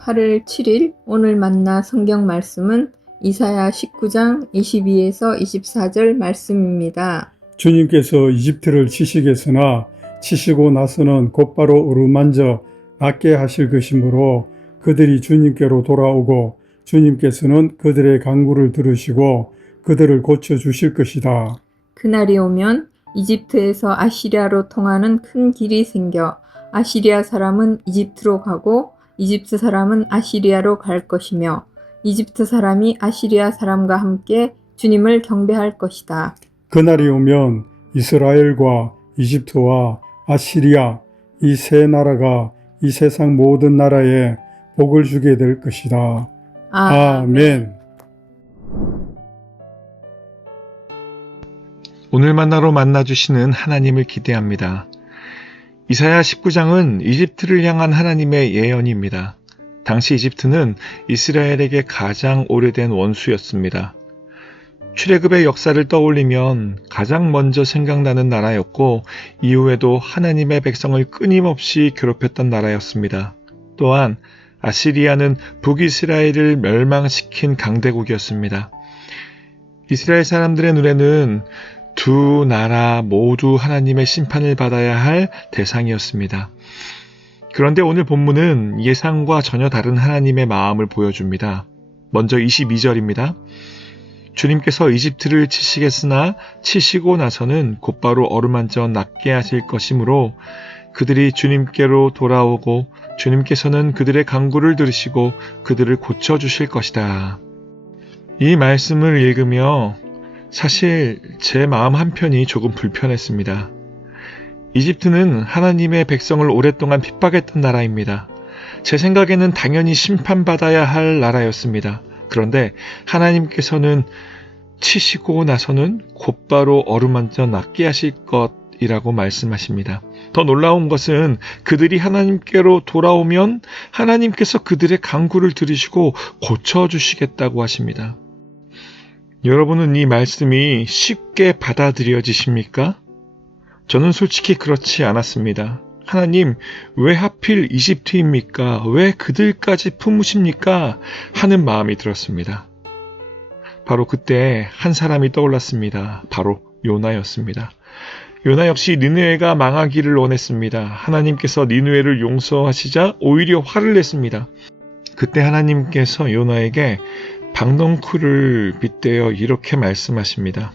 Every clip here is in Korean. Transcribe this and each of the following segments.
8월 7일 오늘 만나 성경 말씀은 이사야 19장 22에서 24절 말씀입니다. 주님께서 이집트를 치시겠으나 치시고 나서는 곧바로 어루만져 낫게 하실 것이므로 그들이 주님께로 돌아오고 주님께서는 그들의 간구를 들으시고 그들을 고쳐주실 것이다. 그날이 오면 이집트에서 아시리아로 통하는 큰 길이 생겨 아시리아 사람은 이집트로 가고 이집트 사람은 아시리아로 갈 것이며 이집트 사람이 아시리아 사람과 함께 주님을 경배할 것이다. 그날이 오면 이스라엘과 이집트와 아시리아 이 세 나라가 이 세상 모든 나라에 복을 주게 될 것이다. 아멘. 오늘 만나로 만나주시는 하나님을 기대합니다. 이사야 19장은 이집트를 향한 하나님의 예언입니다. 당시 이집트는 이스라엘에게 가장 오래된 원수였습니다. 출애굽의 역사를 떠올리면 가장 먼저 생각나는 나라였고 이후에도 하나님의 백성을 끊임없이 괴롭혔던 나라였습니다. 또한 아시리아는 북이스라엘을 멸망시킨 강대국이었습니다. 이스라엘 사람들의 눈에는 두 나라 모두 하나님의 심판을 받아야 할 대상이었습니다. 그런데 오늘 본문은 예상과 전혀 다른 하나님의 마음을 보여줍니다. 먼저 22절입니다. 주님께서 이집트를 치시겠으나 치시고 나서는 곧바로 어루만져 낫게 하실 것이므로 그들이 주님께로 돌아오고 주님께서는 그들의 간구를 들으시고 그들을 고쳐주실 것이다. 이 말씀을 읽으며 사실 제 마음 한편이 조금 불편했습니다. 이집트는 하나님의 백성을 오랫동안 핍박했던 나라입니다. 제 생각에는 당연히 심판받아야 할 나라였습니다. 그런데 하나님께서는 치시고 나서는 곧바로 어루만져 낫게 하실 것이라고 말씀하십니다. 더 놀라운 것은 그들이 하나님께로 돌아오면 하나님께서 그들의 간구를 들으시고 고쳐주시겠다고 하십니다. 여러분은 이 말씀이 쉽게 받아들여지십니까? 저는 솔직히 그렇지 않았습니다. 하나님, 왜 하필 이집트입니까? 왜 그들까지 품으십니까? 하는 마음이 들었습니다. 바로 그때 한 사람이 떠올랐습니다. 바로 요나였습니다. 요나 역시 니느웨가 망하기를 원했습니다. 하나님께서 니느웨를 용서하시자 오히려 화를 냈습니다. 그때 하나님께서 요나에게 박넝쿨을 빗대어 이렇게 말씀하십니다.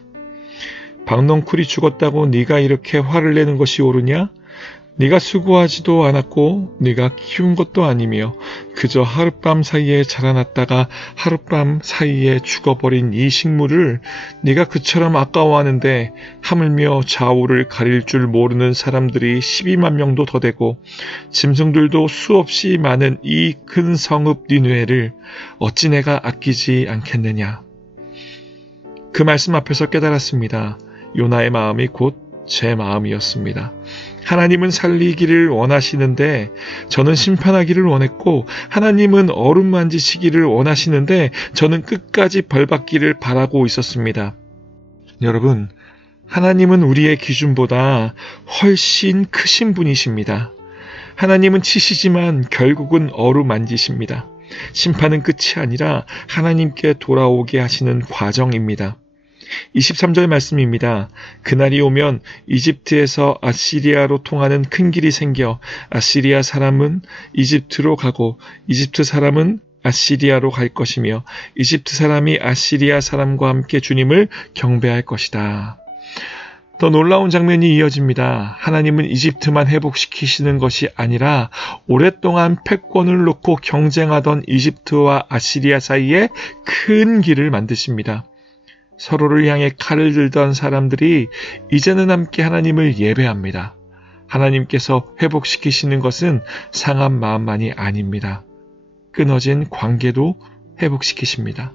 박넝쿨이 죽었다고 네가 이렇게 화를 내는 것이 옳으냐? 네가 수고하지도 않았고 네가 키운 것도 아니며 그저 하룻밤 사이에 자라났다가 하룻밤 사이에 죽어버린 이 식물을 네가 그처럼 아까워하는데 하물며 좌우를 가릴 줄 모르는 사람들이 12만 명도 더 되고 짐승들도 수없이 많은 이 큰 성읍 니느웨를 어찌 내가 아끼지 않겠느냐. 그 말씀 앞에서 깨달았습니다. 요나의 마음이 곧 제 마음이었습니다. 하나님은 살리기를 원하시는데 저는 심판하기를 원했고 하나님은 어루만지시기를 원하시는데 저는 끝까지 벌받기를 바라고 있었습니다. 여러분, 하나님은 우리의 기준보다 훨씬 크신 분이십니다. 하나님은 치시지만 결국은 어루만지십니다. 심판은 끝이 아니라 하나님께 돌아오게 하시는 과정입니다. 23절 말씀입니다. 그날이 오면 이집트에서 아시리아로 통하는 큰 길이 생겨 아시리아 사람은 이집트로 가고 이집트 사람은 아시리아로 갈 것이며 이집트 사람이 아시리아 사람과 함께 주님을 경배할 것이다. 더 놀라운 장면이 이어집니다. 하나님은 이집트만 회복시키시는 것이 아니라 오랫동안 패권을 놓고 경쟁하던 이집트와 아시리아 사이에 큰 길을 만드십니다. 서로를 향해 칼을 들던 사람들이 이제는 함께 하나님을 예배합니다. 하나님께서 회복시키시는 것은 상한 마음만이 아닙니다. 끊어진 관계도 회복시키십니다.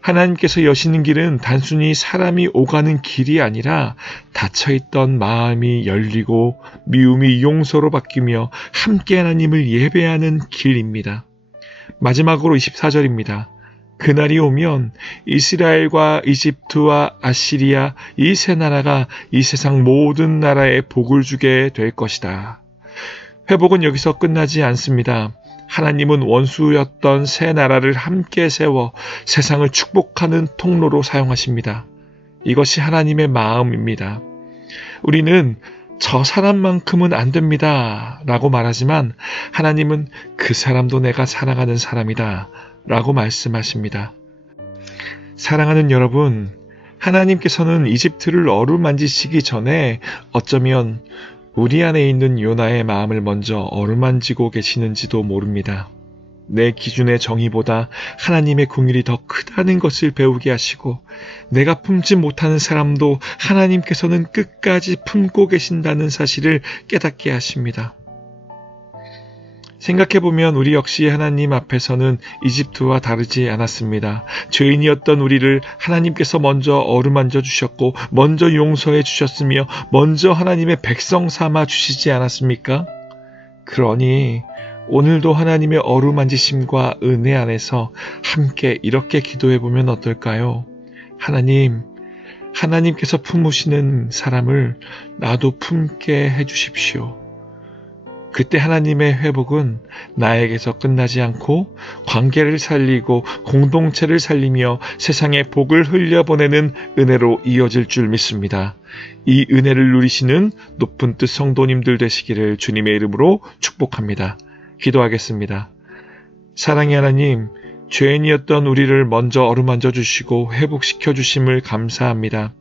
하나님께서 여시는 길은 단순히 사람이 오가는 길이 아니라 닫혀있던 마음이 열리고 미움이 용서로 바뀌며 함께 하나님을 예배하는 길입니다. 마지막으로 24절입니다. 그날이 오면 이스라엘과 이집트와 아시리아 이 세 나라가 이 세상 모든 나라에 복을 주게 될 것이다. 회복은 여기서 끝나지 않습니다. 하나님은 원수였던 새 나라를 함께 세워 세상을 축복하는 통로로 사용하십니다. 이것이 하나님의 마음입니다. 우리는 저 사람만큼은 안 됩니다 라고 말하지만 하나님은 그 사람도 내가 사랑하는 사람이다 라고 말씀하십니다. 사랑하는 여러분, 하나님께서는 이집트를 어루만지시기 전에 어쩌면 우리 안에 있는 요나의 마음을 먼저 어루만지고 계시는지도 모릅니다. 내 기준의 정의보다 하나님의 긍휼이 더 크다는 것을 배우게 하시고 내가 품지 못하는 사람도 하나님께서는 끝까지 품고 계신다는 사실을 깨닫게 하십니다. 생각해보면 우리 역시 하나님 앞에서는 이집트와 다르지 않았습니다. 죄인이었던 우리를 하나님께서 먼저 어루만져 주셨고 먼저 용서해 주셨으며 먼저 하나님의 백성 삼아 주시지 않았습니까? 그러니 오늘도 하나님의 어루만지심과 은혜 안에서 함께 이렇게 기도해보면 어떨까요? 하나님께서 품으시는 사람을 나도 품게 해주십시오. 그때 하나님의 회복은 나에게서 끝나지 않고 관계를 살리고 공동체를 살리며 세상에 복을 흘려보내는 은혜로 이어질 줄 믿습니다. 이 은혜를 누리시는 높은 뜻 성도님들 되시기를 주님의 이름으로 축복합니다. 기도하겠습니다. 사랑의 하나님, 죄인이었던 우리를 먼저 어루만져 주시고 회복시켜 주심을 감사합니다.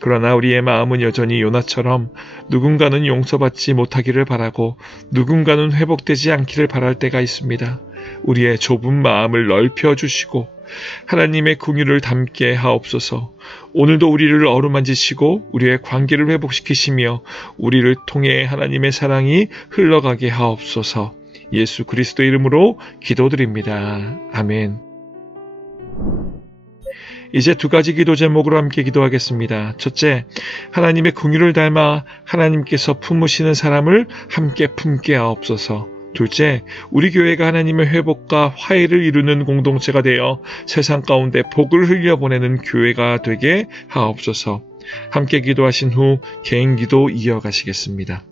그러나 우리의 마음은 여전히 요나처럼 누군가는 용서받지 못하기를 바라고 누군가는 회복되지 않기를 바랄 때가 있습니다. 우리의 좁은 마음을 넓혀 주시고 하나님의 긍휼을 담게 하옵소서. 오늘도 우리를 어루만지시고 우리의 관계를 회복시키시며 우리를 통해 하나님의 사랑이 흘러가게 하옵소서. 예수 그리스도 이름으로 기도드립니다. 아멘. 이제 두 가지 기도 제목으로 함께 기도하겠습니다. 첫째, 하나님의 긍휼을 닮아 하나님께서 품으시는 사람을 함께 품게 하옵소서. 둘째, 우리 교회가 하나님의 회복과 화해를 이루는 공동체가 되어 세상 가운데 복을 흘려보내는 교회가 되게 하옵소서. 함께 기도하신 후 개인 기도 이어가시겠습니다.